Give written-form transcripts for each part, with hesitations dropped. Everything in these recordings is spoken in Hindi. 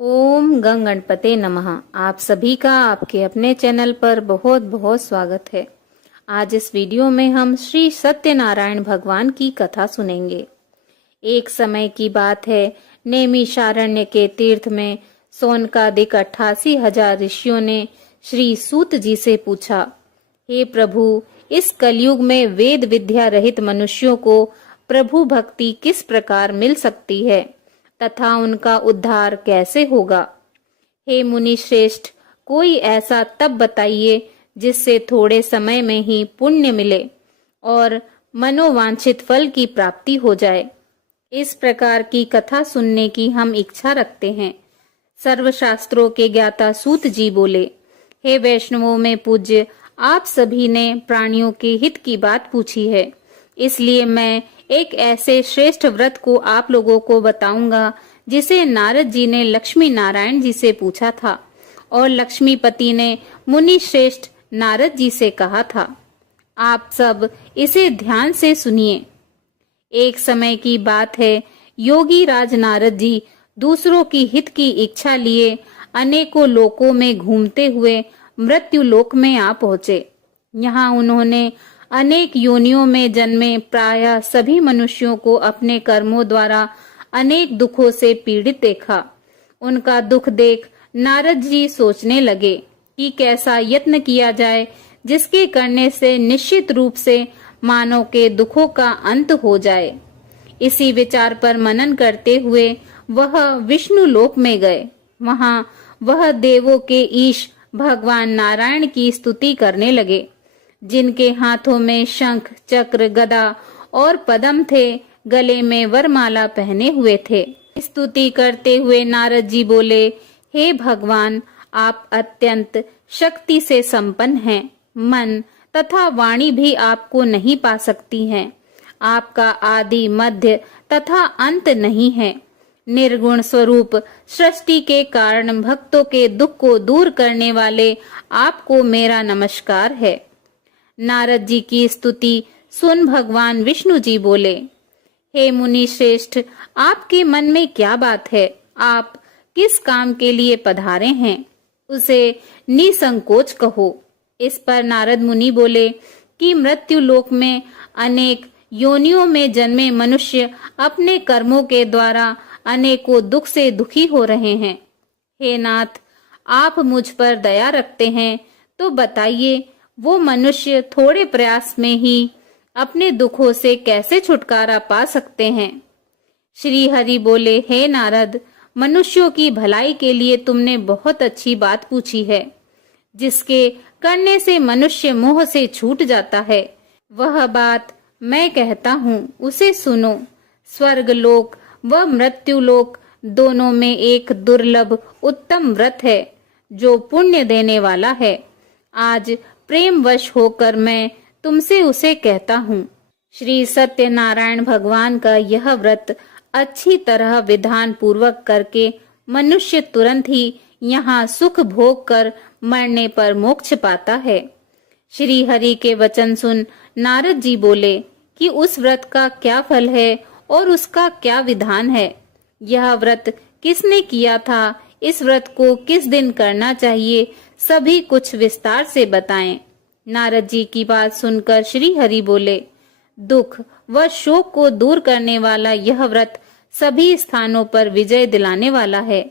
ओम गंग गणपते नमः। आप सभी का आपके अपने चैनल पर बहुत बहुत स्वागत है। आज इस वीडियो में हम श्री सत्यनारायण भगवान की कथा सुनेंगे। एक समय की बात है, नैमिषारण्य के तीर्थ में सौनकादिक 88,000 ऋषियों ने श्री सूत जी से पूछा, हे प्रभु, इस कलयुग में वेद विद्या रहित मनुष्यों को प्रभु भक्ति किस प्रकार मिल सकती है तथा उनका उद्धार कैसे होगा। हे मुनि श्रेष्ठ, कोई ऐसा तप बताइए जिससे थोड़े समय में ही पुण्य मिले और मनोवांछित फल की प्राप्ति हो जाए। इस प्रकार की कथा सुनने की हम इच्छा रखते हैं। सर्वशास्त्रों के ज्ञाता सूत जी बोले, हे वैष्णवों में पूज्य, आप सभी ने प्राणियों के हित की बात पूछी है, इसलिए मैं एक ऐसे श्रेष्ठ व्रत को आप लोगों को बताऊंगा जिसे नारद जी ने लक्ष्मी नारायण जी से पूछा था और लक्ष्मीपति ने मुनि श्रेष्ठ नारद जी से कहा था। आप सब इसे ध्यान से सुनिए। एक समय की बात है, योगी राज नारद जी दूसरों की हित की इच्छा लिए अनेकों लोकों में घूमते हुए मृत्यु लोक में आ पहुंचे। यहाँ उन्होंने अनेक योनियों में जन्मे प्रायः सभी मनुष्यों को अपने कर्मों द्वारा अनेक दुखों से पीड़ित देखा। उनका दुख देख नारद जी सोचने लगे कि कैसा यत्न किया जाए जिसके करने से निश्चित रूप से मानव के दुखों का अंत हो जाए। इसी विचार पर मनन करते हुए वह विष्णु लोक में गए। वहां वह देवों के ईश भगवान नारायण की स्तुति करने लगे, जिनके हाथों में शंख चक्र गदा और पद्म थे, गले में वरमाला पहने हुए थे। स्तुति करते हुए नारद जी बोले, हे भगवान, आप अत्यंत शक्ति से संपन्न हैं। मन तथा वाणी भी आपको नहीं पा सकती हैं। आपका आदि मध्य तथा अंत नहीं है। निर्गुण स्वरूप सृष्टि के कारण भक्तों के दुख को दूर करने वाले आपको मेरा नमस्कार है। नारद जी की स्तुति सुन भगवान विष्णु जी बोले, हे मुनि श्रेष्ठ, आपके मन में क्या बात है? आप किस काम के लिए पधारे हैं, उसे निसंकोच कहो। इस पर नारद मुनि बोले कि मृत्यु लोक में अनेक योनियों में जन्मे मनुष्य अपने कर्मों के द्वारा अनेकों दुख से दुखी हो रहे हैं। हे नाथ, आप मुझ पर दया रखते हैं तो बताइए, वो मनुष्य थोड़े प्रयास में ही अपने दुखों से कैसे छुटकारा पा सकते हैं। श्री हरि बोले, हे नारद, मनुष्यों की भलाई के लिए तुमने बहुत अच्छी बात पूछी है। जिसके करने से मनुष्य मोह से छूट जाता है, वह बात मैं कहता हूँ, उसे सुनो। स्वर्ग लोक व मृत्यु लोक दोनों में एक दुर्लभ उत्तम व्रत है जो पुण्य देने वाला है। आज प्रेम वश होकर मैं तुमसे उसे कहता हूँ। श्री सत्यनारायण भगवान का यह व्रत अच्छी तरह विधान पूर्वक करके मनुष्य तुरंत ही यहाँ सुख भोग कर मरने पर मोक्ष पाता है। श्री हरि के वचन सुन नारद जी बोले कि उस व्रत का क्या फल है और उसका क्या विधान है। यह व्रत किसने किया था, इस व्रत को किस दिन करना चाहिए, सभी कुछ विस्तार से बताएं। नारद जी की बात सुनकर श्री हरि बोले, दुख व शोक को दूर करने वाला यह व्रत सभी स्थानों पर विजय दिलाने वाला है।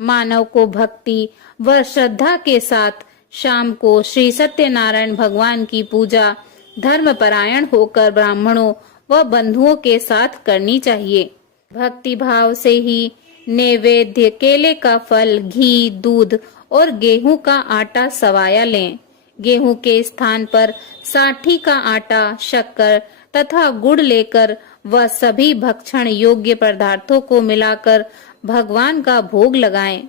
मानव को भक्ति व श्रद्धा के साथ शाम को श्री सत्यनारायण भगवान की पूजा धर्मपरायण होकर ब्राह्मणों व बंधुओं के साथ करनी चाहिए। भक्ति भाव से ही नैवेद्य, केले का फल, घी, दूध और गेहूं का आटा सवाया लें। गेहूं के स्थान पर साठी का आटा, शक्कर तथा गुड़ लेकर वह सभी भक्षण योग्य पदार्थों को मिलाकर भगवान का भोग लगाएं।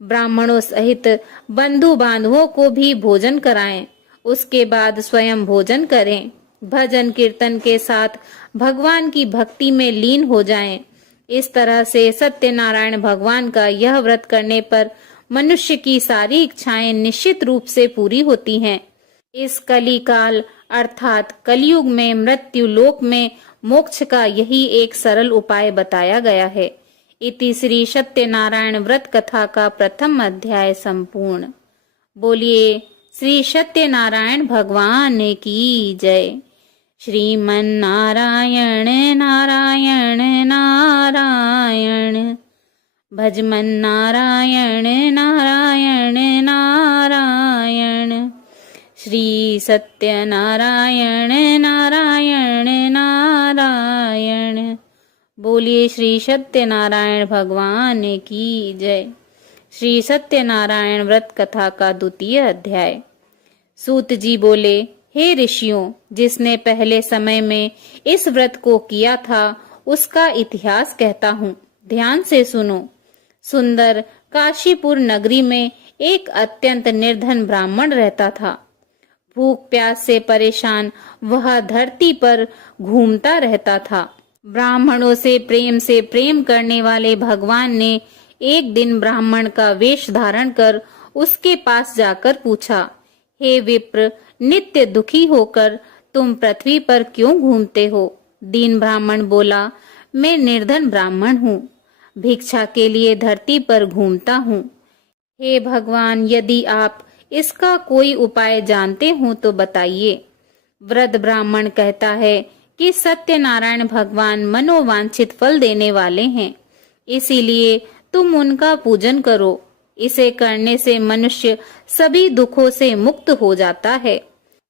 ब्राह्मणों सहित बंधु बांधवों को भी भोजन कराएं। उसके बाद स्वयं भोजन करें। भजन कीर्तन के साथ भगवान की भक्ति में लीन हो जाएं। इस तरह से सत्यनारायण भगवान का यह व्रत करने पर मनुष्य की सारी इच्छाएं निश्चित रूप से पूरी होती हैं। इस कली काल अर्थात कलयुग में मृत्यु लोक में मोक्ष का यही एक सरल उपाय बताया गया है। इति श्री सत्यनारायण व्रत कथा का प्रथम अध्याय संपूर्ण। बोलिए श्री सत्यनारायण भगवान की जय। श्रीमन नारायण नारायण नारायण, भजमन नारायण नारायण नारायण, श्री सत्यनारायण नारायण नारायण। बोलिए श्री सत्यनारायण भगवान की जय। श्री सत्यनारायण व्रत कथा का द्वितीय अध्याय। सूत जी बोले, हे ऋषियों, जिसने पहले समय में इस व्रत को किया था उसका इतिहास कहता हूँ, ध्यान से सुनो। सुंदर काशीपुर नगरी में एक अत्यंत निर्धन ब्राह्मण रहता था। भूख प्यास से परेशान वह धरती पर घूमता रहता था। ब्राह्मणों से प्रेम करने वाले भगवान ने एक दिन ब्राह्मण का वेश धारण कर उसके पास जाकर पूछा, हे विप्र, नित्य दुखी होकर तुम पृथ्वी पर क्यों घूमते हो? दीन ब्राह्मण बोला, मैं निर्धन ब्राह्मण हूँ, भिक्षा के लिए धरती पर घूमता हूँ। हे भगवान, यदि आप इसका कोई उपाय जानते हो तो बताइए। वृद्ध ब्राह्मण कहता है कि सत्यनारायण भगवान मनोवांछित फल देने वाले हैं, इसीलिए तुम उनका पूजन करो। इसे करने से मनुष्य सभी दुखों से मुक्त हो जाता है।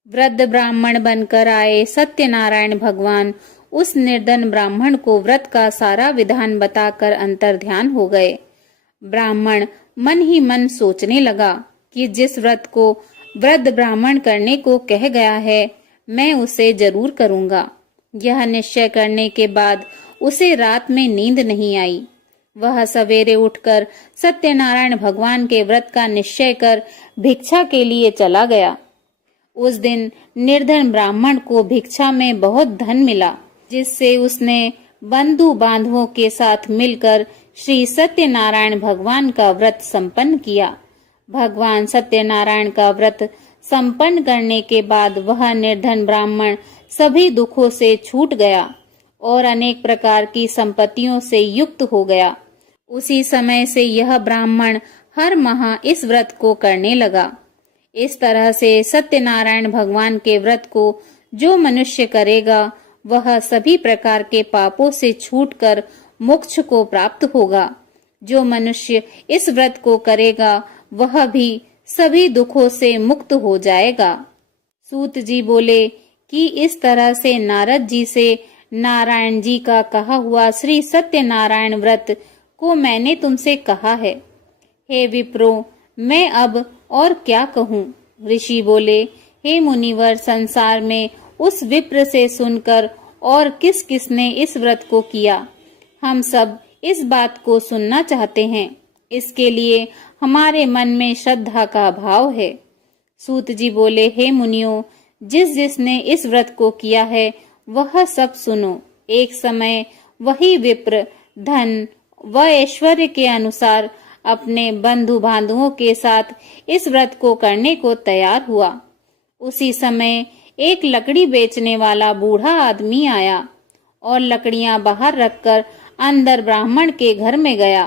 वृद्ध ब्राह्मण बनकर आए सत्यनारायण भगवान उस निर्धन ब्राह्मण को व्रत का सारा विधान बताकर अंतर्ध्यान हो गए। ब्राह्मण मन ही मन सोचने लगा कि जिस व्रत को वृद्ध ब्राह्मण करने को कह गया है, मैं उसे जरूर करूंगा। यह निश्चय करने के बाद उसे रात में नींद नहीं आई। वह सवेरे उठकर सत्यनारायण भगवान के व्रत का निश्चय कर भिक्षा के लिए चला गया। उस दिन निर्धन ब्राह्मण को भिक्षा में बहुत धन मिला, जिससे उसने बंधु बांधवों के साथ मिलकर श्री सत्यनारायण भगवान का व्रत संपन्न किया। भगवान सत्यनारायण का व्रत संपन्न करने के बाद वह निर्धन ब्राह्मण सभी दुखों से छूट गया और अनेक प्रकार की संपत्तियों से युक्त हो गया। उसी समय से यह ब्राह्मण हर माह इस व्रत को करने लगा। इस तरह से सत्यनारायण भगवान के व्रत को जो मनुष्य करेगा वह सभी प्रकार के पापों से छूटकर मोक्ष को प्राप्त होगा। जो मनुष्य इस व्रत को करेगा वह भी सभी दुखों से मुक्त हो जाएगा। सूत जी बोले कि इस तरह से नारद जी से नारायण जी का कहा हुआ श्री सत्यनारायण व्रत को मैंने तुमसे कहा है। हे विप्रो, मैं अब और क्या कहूँ? ऋषि बोले, हे मुनिवर, संसार में उस विप्र से सुनकर और किस किसने इस व्रत को किया, हम सब इस बात को सुनना चाहते हैं। इसके लिए हमारे मन में श्रद्धा का भाव है। सूत जी बोले, हे मुनियों, जिसने इस व्रत को किया है वह सब सुनो। एक समय वही विप्र धन व ऐश्वर्य के अनुसार अपने बंधु बांधवों के साथ इस व्रत को करने को तैयार हुआ। उसी समय एक लकड़ी बेचने वाला बूढ़ा आदमी आया और लकड़ियां बाहर रखकर अंदर ब्राह्मण के घर में गया।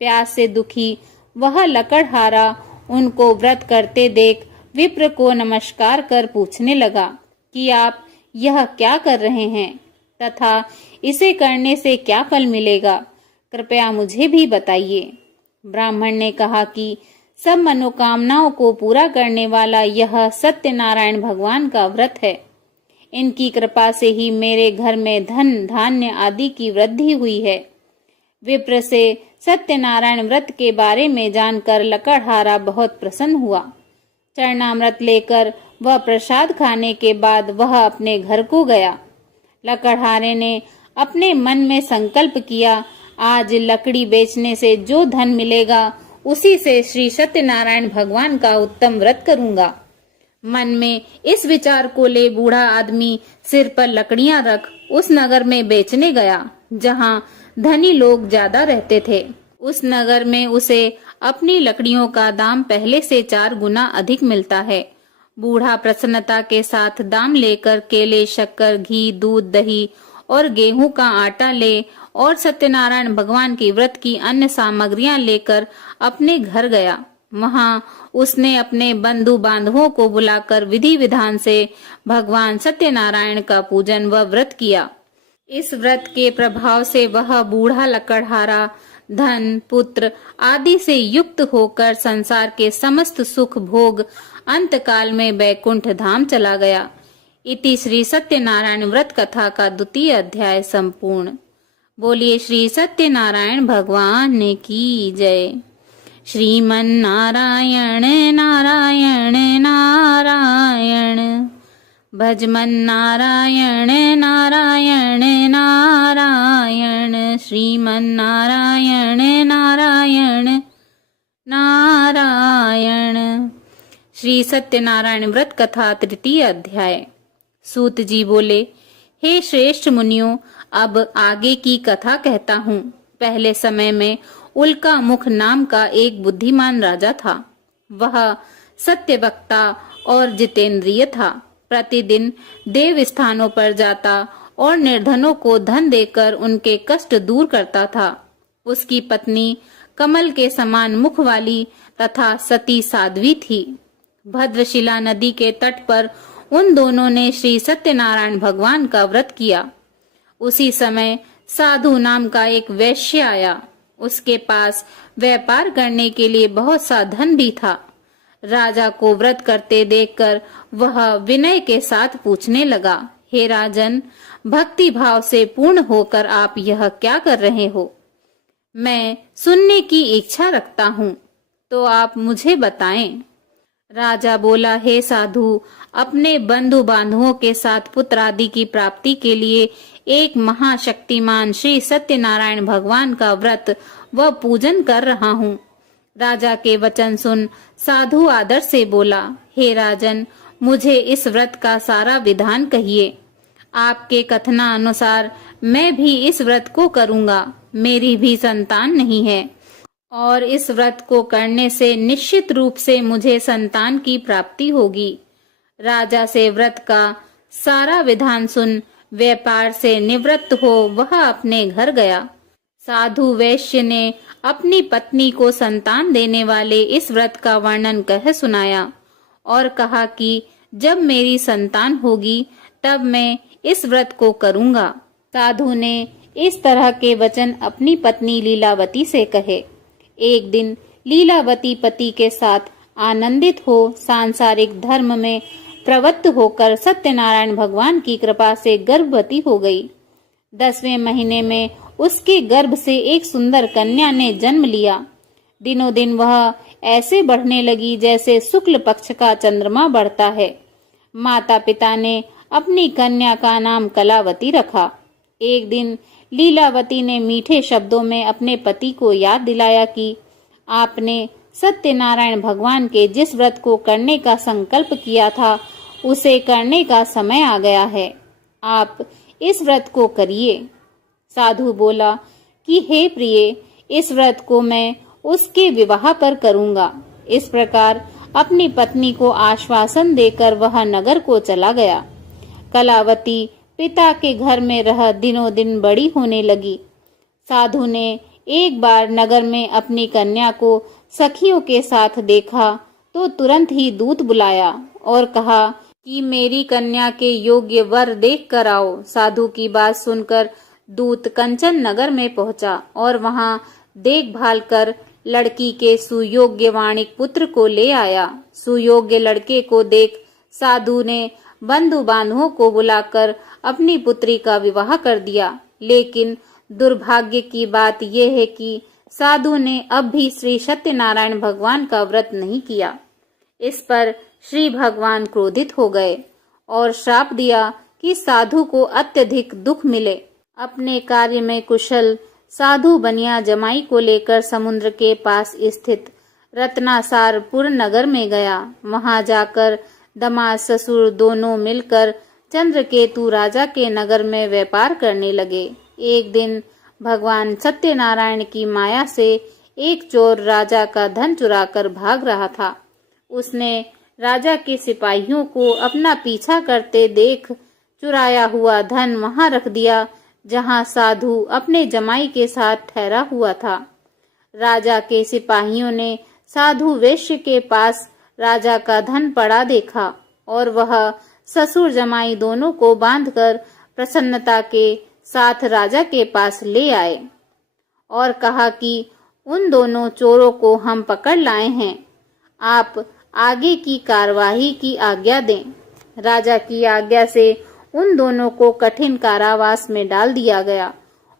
प्यास से दुखी वह लकड़हारा उनको व्रत करते देख विप्र को नमस्कार कर पूछने लगा कि आप यह क्या कर रहे हैं तथा इसे करने से क्या फल मिलेगा, कृपया मुझे भी बताइए। ब्राह्मण ने कहा कि सब मनोकामनाओं को पूरा करने वाला यह सत्यनारायण भगवान का व्रत है। इनकी कृपा से ही मेरे घर में धन धान्य आदि की वृद्धि हुई है। विप्र से सत्यनारायण व्रत के बारे में जानकर लकड़हारा बहुत प्रसन्न हुआ। चरणामृत लेकर वह प्रसाद खाने के बाद वह अपने घर को गया। लकड़हारे ने अपने मन में संकल्प किया, आज लकड़ी बेचने से जो धन मिलेगा उसी से श्री सत्यनारायण भगवान का उत्तम व्रत करूंगा। मन में इस विचार को ले बूढ़ा आदमी सिर पर लकड़ियां रख उस नगर में बेचने गया जहां धनी लोग ज्यादा रहते थे। उस नगर में उसे अपनी लकड़ियों का दाम पहले से 4 गुना अधिक मिलता है। बूढ़ा प्रसन्नता के साथ दाम लेकर केले, शक्कर, घी, दूध, दही और गेहूं का आटा ले और सत्यनारायण भगवान की व्रत की अन्य सामग्रियां लेकर अपने घर गया। वहां उसने अपने बंधु बांधवों को बुलाकर विधि विधान से भगवान सत्यनारायण का पूजन व व्रत किया। इस व्रत के प्रभाव से वह बूढ़ा लकड़हारा धन पुत्र आदि से युक्त होकर संसार के समस्त सुख भोग अंतकाल में बैकुंठ धाम चला गया। इति श्री सत्यनारायण व्रत कथा का 2वां अध्याय संपूर्ण। बोलिए श्री सत्यनारायण भगवान की जय। श्रीमन नारायण नारायण नारायण, भजमन नारायण नारायण नारायण, श्रीमन नारायण नारायण नारायण। श्री सत्यनारायण व्रत कथा 3 अध्याय। सूत जी बोले, हे श्रेष्ठ मुनियों, अब आगे की कथा कहता हूँ। पहले समय में उल्का मुख नाम का एक बुद्धिमान राजा था। वह सत्यवक्ता और जितेंद्रिय था। प्रतिदिन देव स्थानों पर जाता और निर्धनों को धन देकर उनके कष्ट दूर करता था। उसकी पत्नी कमल के समान मुख वाली तथा सती साध्वी थी। भद्रशिला नदी के तट पर उन दोनों ने श्री सत्यनारायण भगवान का व्रत किया। उसी समय साधु नाम का एक वैश्य आया। उसके पास व्यापार करने के लिए बहुत सा धन भी था। राजा को व्रत करते देखकर वह विनय के साथ पूछने लगा, हे राजन, भक्ति भाव से पूर्ण होकर आप यह क्या कर रहे हो? मैं सुनने की इच्छा रखता हूँ, तो आप मुझे बताएं। राजा बोला, हे साधु, अपने बंधु बांधवों के साथ पुत्र आदि की प्राप्ति के लिए एक महाशक्तिमान श्री सत्यनारायण भगवान का व्रत व पूजन कर रहा हूँ। राजा के वचन सुन साधु आदर से बोला, हे राजन, मुझे इस व्रत का सारा विधान कहिए। आपके कथनानुसार मैं भी इस व्रत को करूँगा। मेरी भी संतान नहीं है और इस व्रत को करने से निश्चित रूप से मुझे संतान की प्राप्ति होगी। राजा से व्रत का सारा विधान सुन व्यापार से निवृत्त हो वह अपने घर गया। साधु वैश्य ने अपनी पत्नी को संतान देने वाले इस व्रत का वर्णन कह सुनाया और कहा कि जब मेरी संतान होगी तब मैं इस व्रत को करूँगा। साधु ने इस तरह के वचन अपनी पत्नी लीलावती से कहे। एक दिन लीलावती पति के साथ आनंदित हो सांसारिक धर्म में प्रवृत्त होकर सत्यनारायण भगवान की कृपा से गर्भवती हो गई। 10वें महीने में उसके गर्भ से एक सुंदर कन्या ने जन्म लिया। दिनों दिन वह ऐसे बढ़ने लगी जैसे शुक्ल पक्ष का चंद्रमा बढ़ता है। माता पिता ने अपनी कन्या का नाम कलावती रखा। एक दिन लीलावती ने मीठे शब्दों में अपने पति को याद दिलाया कि आपने सत्यनारायण भगवान के जिस व्रत को करने का संकल्प किया था उसे करने का समय आ गया है। आप इस व्रत को करिए। साधु बोला कि हे प्रिय, इस व्रत को मैं उसके विवाह पर करूंगा। इस प्रकार अपनी पत्नी को आश्वासन देकर वह नगर को चला गया। कलावती पिता के घर में रह दिनों दिन बड़ी होने लगी। साधु ने एक बार नगर में अपनी कन्या को सखियों के साथ देखा तो तुरंत ही दूत बुलाया और कहा कि मेरी कन्या के योग्य वर देख कर आओ। साधु की बात सुनकर दूत कंचन नगर में पहुंचा और वहां देखभाल कर लड़की के सुयोग्य वाणिक पुत्र को ले आया। सुयोग्य लड़के को देख साधु ने बंधु बांधवों को बुलाकर अपनी पुत्री का विवाह कर दिया। लेकिन दुर्भाग्य की बात यह है कि साधु ने अब भी श्री सत्यनारायण भगवान का व्रत नहीं किया। इस पर श्री भगवान क्रोधित हो गए और श्राप दिया कि साधु को अत्यधिक दुख मिले। अपने कार्य में कुशल साधु बनिया जमाई को लेकर समुद्र के पास स्थित रत्नासारपुर नगर में गया। वहां जाकर दामाद ससुर दोनों मिलकर चंद्रकेतु राजा के नगर में व्यापार करने लगे। एक दिन भगवान सत्यनारायण की माया से एक चोर राजा का धन चुराकर भाग रहा था। उसने राजा के सिपाहियों को अपना पीछा करते देख चुराया हुआ धन वहां रख दिया, जहाँ साधु अपने जमाई के साथ ठहरा हुआ था। राजा के सिपाहियों ने साधु वेश्य के पास राजा का धन पड़ा देखा और वह ससुर जमाई दोनों को बांधकर प्रसन्नता के साथ राजा के पास ले आए और कहा कि उन दोनों चोरों को हम पकड़ लाए हैं, आप आगे की कार्यवाही की आज्ञा दें। राजा की आज्ञा से उन दोनों को कठिन कारावास में डाल दिया गया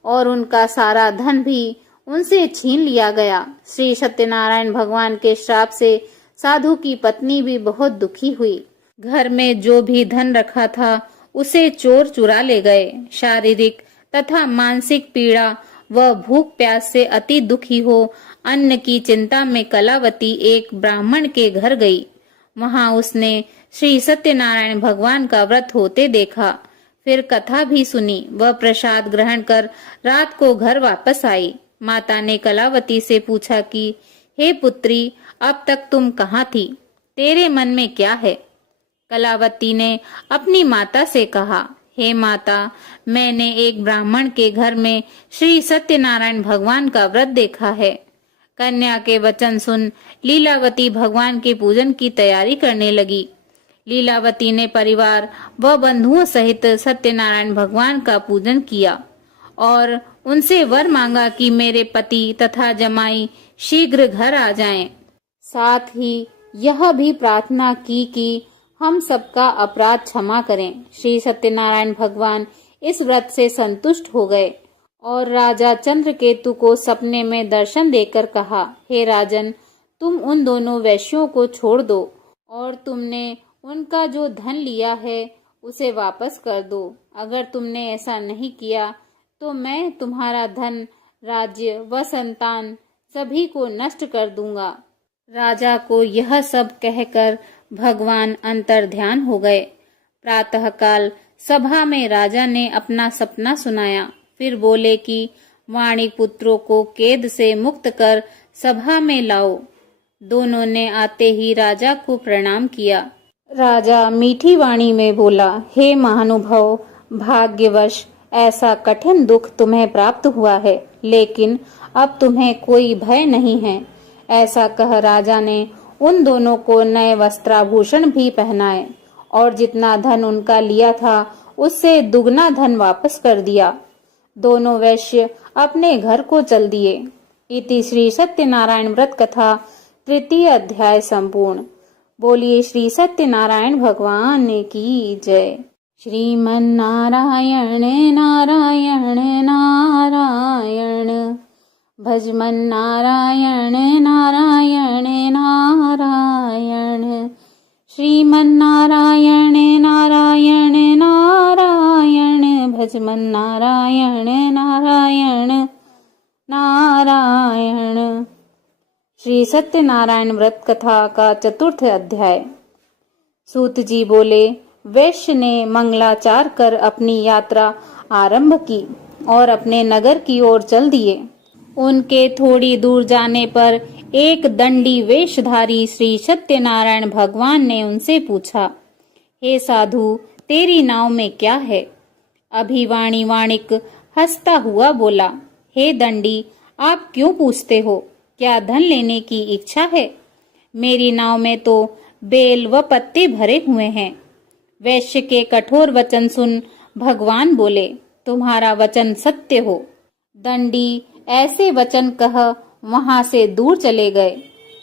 और उनका सारा धन भी उनसे छीन लिया गया। श्री सत्यनारायण भगवान के श्राप से साधु की पत्नी भी बहुत दुखी हुई। घर में जो भी धन रखा था उसे चोर चुरा ले गए। शारीरिक तथा मानसिक पीड़ा व भूख प्यास से अति दुखी हो अन्न की चिंता में कलावती एक ब्राह्मण के घर गई। वहां उसने श्री सत्यनारायण भगवान का व्रत होते देखा, फिर कथा भी सुनी। वह प्रसाद ग्रहण कर रात को घर वापस आई। माता ने कलावती से पूछा कि हे पुत्री, अब तक तुम कहाँ थी? तेरे मन में क्या है? कलावती ने अपनी माता से कहा, हे माता, मैंने एक ब्राह्मण के घर में श्री सत्यनारायण भगवान का व्रत देखा है। कन्या के वचन सुन लीलावती भगवान के पूजन की तैयारी करने लगी। लीलावती ने परिवार व बंधुओं सहित सत्यनारायण भगवान का पूजन किया और उनसे वर मांगा कि मेरे पति तथा जमाई शीघ्र घर आ जाएं। साथ ही यह भी प्रार्थना की कि हम सबका अपराध क्षमा करें। श्री सत्यनारायण भगवान इस व्रत से संतुष्ट हो गए और राजा चंद्रकेतु को सपने में दर्शन देकर कहा, हे राजन, तुम उन दोनों वैश्यों को छोड़ दो और तुमने उनका जो धन लिया है उसे वापस कर दो। अगर तुमने ऐसा नहीं किया तो मैं तुम्हारा धन, राज्य व संतान सभी को नष्ट कर दूंगा। राजा को यह सब कहकर भगवान अंतर्ध्यान हो गए। प्रातःकाल सभा में राजा ने अपना सपना सुनाया, फिर बोले कि वाणिक पुत्रों को कैद से मुक्त कर सभा में लाओ। दोनों ने आते ही राजा को प्रणाम किया। राजा मीठी वाणी में बोला, हे महानुभाव, भाग्यवश ऐसा कठिन दुख तुम्हें प्राप्त हुआ है, लेकिन अब तुम्हें कोई भय नहीं है। ऐसा कह राजा ने उन दोनों को नए वस्त्राभूषण भी पहनाए और जितना धन उनका लिया था उससे दुगना धन वापस कर दिया। दोनों वैश्य अपने घर को चल दिए। इति श्री सत्यनारायण व्रत कथा तृतीय अध्याय संपूर्ण। बोलिए श्री सत्यनारायण भगवान की जय। श्रीमन्नारायण नारायण नारायण, भजमन नारायण नारायण नारायण, श्रीमन्नारायण नारायण नारायण, भजमन नारायण नारायण नारायण। श्री सत्यनारायण व्रत कथा का चतुर्थ अध्याय। सूत जी बोले, वैश्य ने मंगलाचार कर अपनी यात्रा आरंभ की और अपने नगर की ओर चल दिए। उनके थोड़ी दूर जाने पर एक दंडी वेशधारी श्री सत्यनारायण भगवान ने उनसे पूछा, हे साधु, तेरी नाव में क्या है? अभिवाणी वाणिक हंसता हुआ बोला, हे दंडी, आप क्यों पूछते हो? क्या धन लेने की इच्छा है? मेरी नाव में तो बेल व पत्ते भरे हुए हैं। वैश्य के कठोर वचन सुन भगवान बोले, तुम्हारा वचन सत्य हो। दंडी ऐसे वचन कह वहां से दूर चले गए।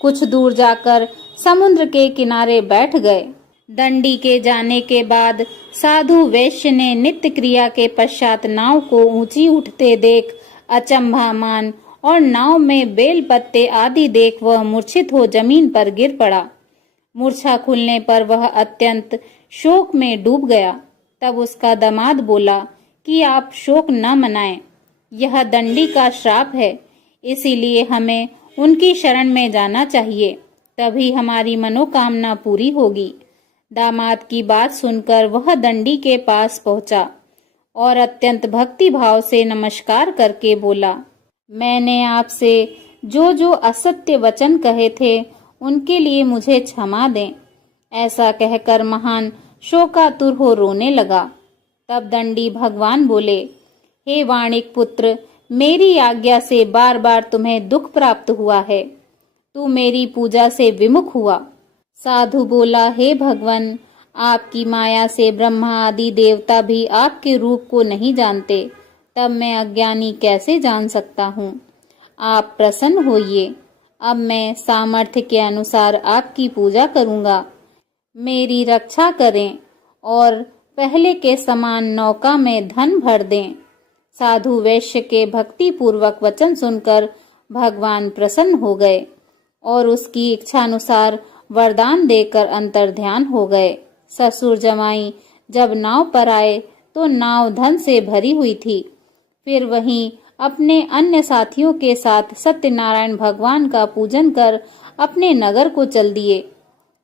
कुछ दूर जाकर समुद्र के किनारे बैठ गए। दंडी के जाने के बाद साधु वैश्य ने नित्य क्रिया के पश्चात नाव को ऊंची उठते देख अचंभा मान और नाव में बेल पत्ते आदि देख वह मूर्छित हो जमीन पर गिर पड़ा। मूर्छा खुलने पर वह अत्यंत शोक में डूब गया। तब उसका दामाद बोला कि आप शोक न मनाएं, यह दंडी का श्राप है, इसीलिए हमें उनकी शरण में जाना चाहिए, तभी हमारी मनोकामना पूरी होगी। दामाद की बात सुनकर वह दंडी के पास पहुंचा और अत्यंत भक्ति भाव से नमस्कार करके बोला, मैंने आपसे जो जो असत्य वचन कहे थे उनके लिए मुझे क्षमा दें। ऐसा कहकर महान शोकातुर हो रोने लगा। तब दंडी भगवान बोले, हे वाणिक पुत्र, मेरी आज्ञा से बार बार तुम्हें दुख प्राप्त हुआ है। तू मेरी पूजा से विमुख हुआ। साधु बोला, हे भगवान, आपकी माया से ब्रह्मा आदि देवता भी आपके रूप को नहीं जानते, तब मैं अज्ञानी कैसे जान सकता हूँ। आप प्रसन्न होइए, अब मैं सामर्थ्य के अनुसार आपकी पूजा करूँगा। मेरी रक्षा करें और पहले के समान नौका में धन भर दें। साधु वैश्य के भक्ति पूर्वक वचन सुनकर भगवान प्रसन्न हो गए और उसकी इच्छानुसार वरदान देकर अंतर्ध्यान हो गए। ससुर जमाई जब नाव पर आए तो नाव धन से भरी हुई थी। फिर वहीं अपने अन्य साथियों के साथ सत्यनारायण भगवान का पूजन कर अपने नगर को चल दिए।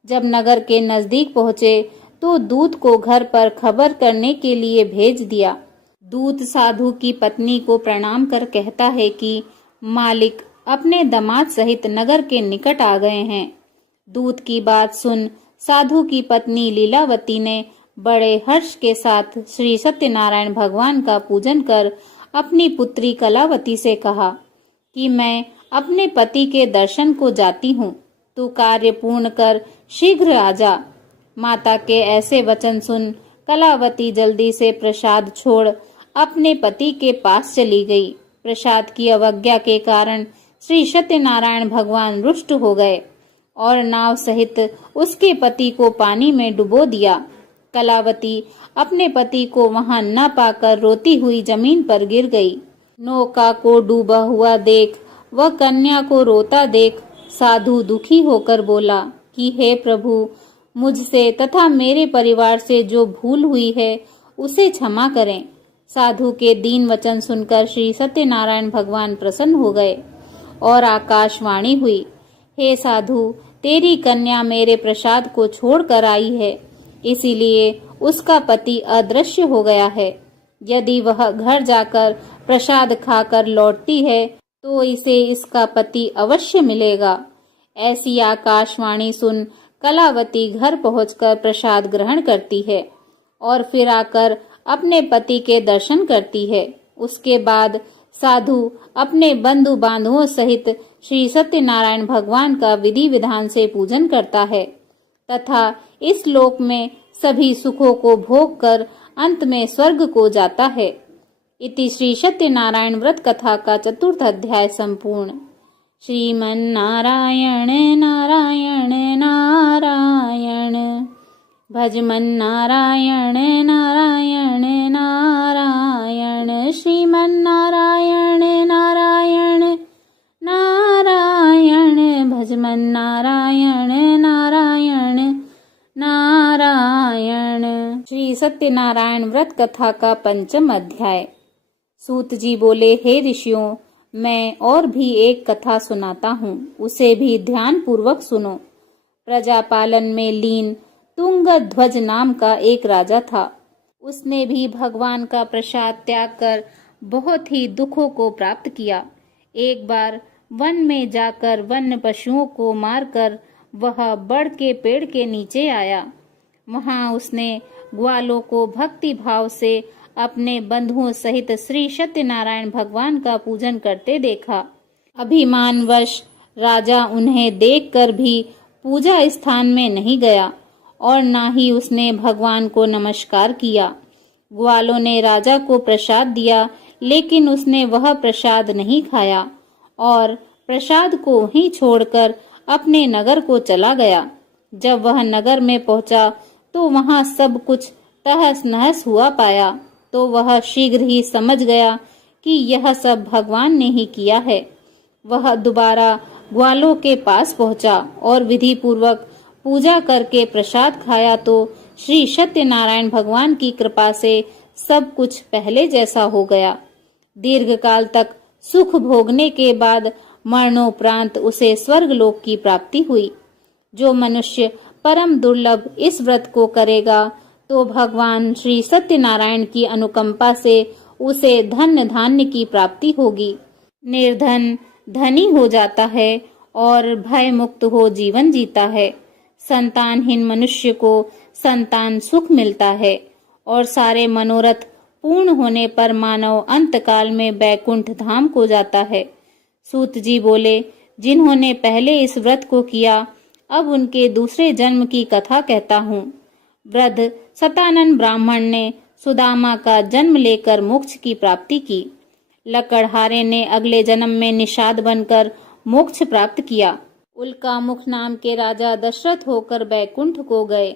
जब नगर के नजदीक पहुँचे तो दूत को घर पर खबर करने के लिए भेज दिया। दूत साधु की पत्नी को प्रणाम कर कहता है कि मालिक अपने दामाद सहित नगर के निकट आ गए हैं। दूत की बात सुन साधु की पत्नी लीलावती ने बड़े हर्ष के साथ श्री सत्यनारायण भगवान का पूजन कर अपनी पुत्री कलावती से कहा कि मैं अपने पति के दर्शन को जाती हूँ, तू कार्य पूर्ण कर शीघ्र आ जा। माता के ऐसे वचन सुन कलावती जल्दी से प्रसाद छोड़ अपने पति के पास चली गई। प्रसाद की अवज्ञा के कारण श्री सत्यनारायण भगवान रुष्ट हो गए और नाव सहित उसके पति को पानी में डुबो दिया। कलावती अपने पति को वहां न पाकर रोती हुई जमीन पर गिर गई। नौका को डूबा हुआ देख वह कन्या को रोता देख साधु दुखी होकर बोला कि हे प्रभु, मुझसे तथा मेरे परिवार से जो भूल हुई है उसे क्षमा करें। साधु के दीन वचन सुनकर श्री सत्यनारायण भगवान प्रसन्न हो गए और आकाशवाणी हुई, हे साधु, तेरी कन्या मेरे प्रसाद को छोड़कर आई है, इसीलिए उसका पति अदृश्य हो गया है। यदि वह घर जाकर प्रसाद खाकर लौटती है तो इसे इसका पति अवश्य मिलेगा। ऐसी आकाशवाणी सुन कलावती घर पहुंचकर प्रसाद ग्रहण करती है और फिर आकर अपने पति के दर्शन करती है। उसके बाद साधु अपने बंधु बांधवों सहित श्री सत्यनारायण भगवान का विधि विधान से पूजन करता है तथा इस लोक में सभी सुखों को भोग कर अंत में स्वर्ग को जाता है। इति श्री सत्यनारायण व्रत कथा का 4th अध्याय संपूर्ण। श्रीमन्नारायण नारायण नारायण, भजमन नारायण नारायण नारायण, श्रीमन्नारायण नारायण नारायण, भजमन नारायण नारायण नारायण। श्री सत्यनारायण व्रत कथा का 5th अध्याय। सूत जी बोले, हे ऋषियों, मैं और भी एक कथा सुनाता हूँ, उसे भी ध्यान पूर्वक सुनो। प्रजापालन में लीन तुंगध्वज नाम का एक राजा था। उसने भी भगवान का प्रसाद त्याग कर बहुत ही दुखों को प्राप्त किया। एक बार वन में जाकर वन्य पशुओं को मारकर वह बड़ के पेड़ के नीचे आया। वहां उसने ग्वालों को भक्ति भाव से अपने बंधुओं सहित श्री सत्यनारायण भगवान का पूजन करते देखा। अभिमानवश राजा उन्हें देखकर भी पूजा स्थान में नहीं गया और ना ही उसने भगवान को नमस्कार किया। ग्वालों ने राजा को प्रसाद दिया, लेकिन उसने वह प्रसाद नहीं खाया और प्रसाद को ही छोड़कर अपने नगर को चला गया। जब वह नगर में पहुंचा तो वहां सब कुछ तहस नहस हुआ पाया, तो वह शीघ्र ही समझ गया कि यह सब भगवान ने ही किया है। वह दोबारा ग्वालों के पास पहुंचा और विधि पूर्वक पूजा करके प्रसाद खाया तो श्री सत्यनारायण भगवान की कृपा से सब कुछ पहले जैसा हो गया। दीर्घ काल तक सुख भोगने के बाद मरणोपरांत उसे स्वर्ग लोक की प्राप्ति हुई। जो मनुष्य परम दुर्लभ इस व्रत को करेगा तो भगवान श्री सत्यनारायण की अनुकंपा से उसे धन्य धान्य की प्राप्ति होगी। निर्धन धनी हो जाता है और भय मुक्त हो जीवन जीता है। संतानहीन मनुष्य को संतान सुख मिलता है और सारे मनोरथ पूर्ण होने पर मानव अंतकाल में वैकुंठ धाम को जाता है। सूत जी बोले, जिन्होंने पहले इस व्रत को किया, अब उनके दूसरे जन्म की कथा कहता हूँ। वृद्ध सतानंद ब्राह्मण ने सुदामा का जन्म लेकर मोक्ष की प्राप्ति की। लकड़हारे ने अगले जन्म में निषाद बनकर मोक्ष प्राप्त किया। उल्कामुख नाम के राजा दशरथ होकर बैकुंठ को गए।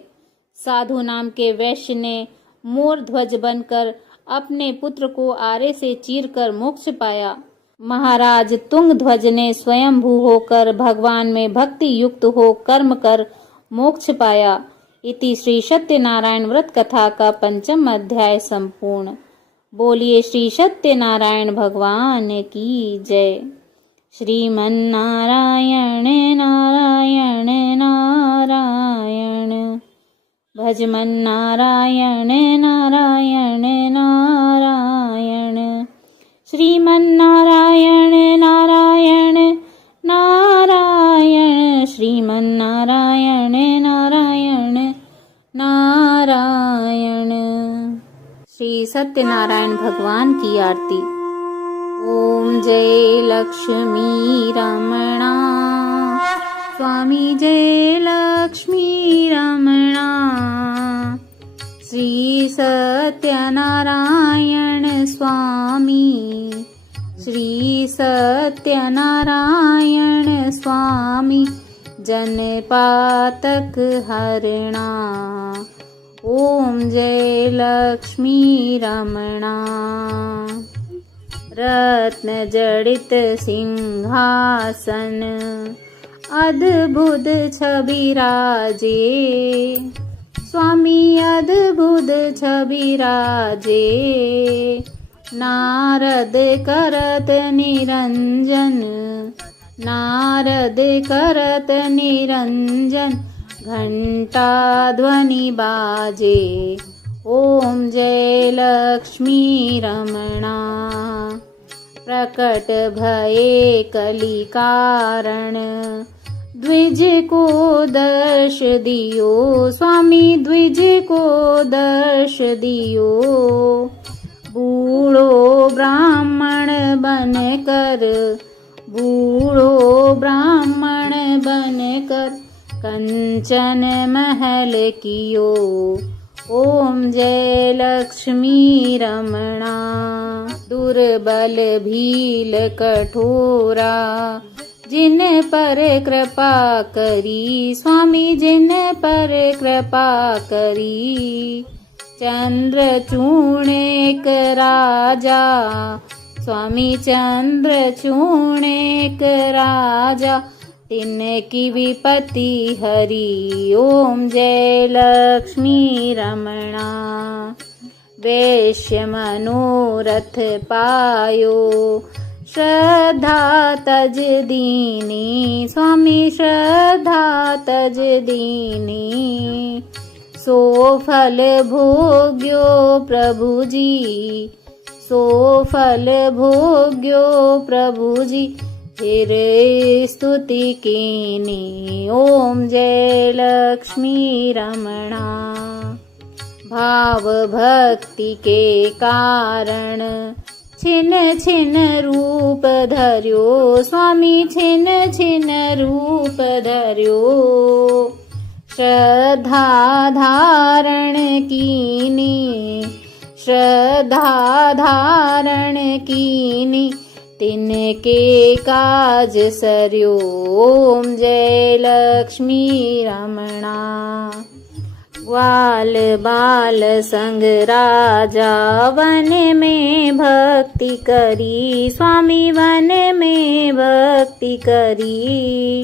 साधु नाम के वैश्य ने मोर ध्वज बनकर अपने पुत्र को आरे से चीरकर मोक्ष पाया। महाराज तुंगध्वज ने स्वयंभू होकर भगवान में भक्ति युक्त हो कर्म कर मोक्ष पाया। इति श्री सत्यनारायण व्रत कथा का 5वां अध्याय संपूर्ण। बोलिए श्री सत्यनारायण भगवान की जय। श्रीमन्नारायण नारायण नारायण, भजमन नारायण नारायण नारायण, श्रीमन्नारायण नारायण नारायण, श्रीमन्नारायण नारायण नारायण। श्री सत्यनारायण भगवान की आरती। ओम जय लक्ष्मी रमणा, स्वामी जय लक्ष्मी रमणा। श्री सत्यनारायण स्वामी, श्री सत्यनारायण स्वामी, जनपातक हरणा। ओम जय लक्ष्मी रमणा। रत्न जड़ित सिंहासन, अद्भुत छवि राजे, स्वामी अद्भुत छवि राजे। नारद करत निरंजन, नारद करत निरंजन, घंटा ध्वनि बाजे। ओम जय लक्ष्मी रमणा। प्रकट भये कली कारण, द्विज को दर्श दियो, स्वामी द्विज को दर्श दियो। बूढ़ो ब्राह्मण बनकर, बूढ़ो ब्राह्मण बनकर, कंचन महल कियो। ओम जय लक्ष्मी रमणा। दुर्बल भील कठोरा, जिन पर कृपा करी, स्वामी जिन पर कृपा करी। चंद्रचूर्ण एक राजा, स्वामी चंद्रचूर्ण एक राजा, तिनकी विपत्ति हरी। ओम जय लक्ष्मी रमणा। वैश्य मनोरथ पायो, श्रद्धा तज दीनी, स्वामी श्रद्धा तज दीनी। सो फल भोग्यो प्रभु जी, सो फल भोग्यो प्रभु जी, फिर स्तुति कीनी। ओम जय लक्ष्मी रमणा। भाव भक्ति के कारण, छिन छिन रूप धर्यो, स्वामी छिन छिन रूप धर्यो। श्रद्धा धारण कीनी, श्रद्धा धारण कीनी, तिनके काज सर्यो। ओम जय लक्ष्मी रमणा। ग्वाल बाल संग राजा, वन में भक्ति करी, स्वामी वन में भक्ति करी।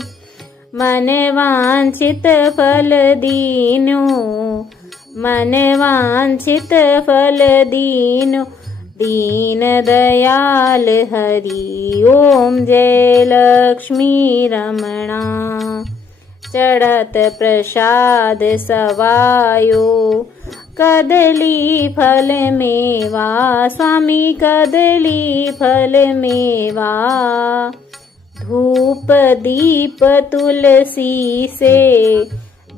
मन वांछित फल दीनो, मन वांछित फल दीनो, दीन दयाल हरि। ओम जय लक्ष्मी रमणा। चढ़त प्रसाद सवायो, कदली फल मेवा, स्वामी कदली फल मेवा। धूप दीप तुलसी से,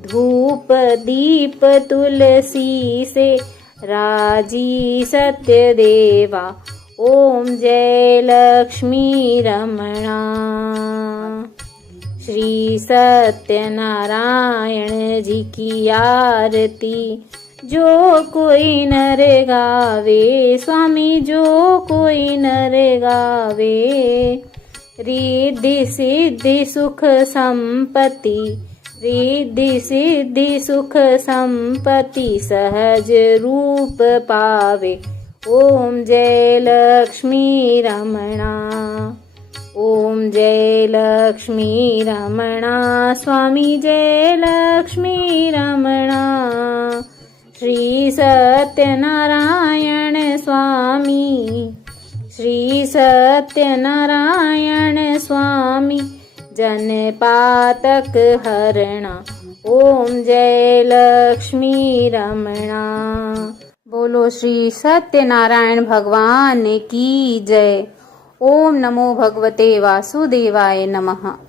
धूप दीप तुलसी से, राजी सत्यदेवा। ओम जय लक्ष्मी रमणा। श्री सत्यनारायण जी की आरती जो कोई नर गावे, स्वामी जो कोई नर गावे। रिद्धि सिद्धि सुख संपत्ति, रिद्धि सिद्धि सुख संपत्ति सहज रूप पावे। ओम जय लक्ष्मी रमणा। ओम जय लक्ष्मी रमणा। स्वामी जय लक्ष्मी रमणा। श्री सत्यनारायण स्वामी, श्री सत्यनारायण स्वामी जन पातक हरणा। ओम जय लक्ष्मी रमणा। बोलो श्री सत्यनारायण भगवान की जय। ओम नमो भगवते वासुदेवाय नमः।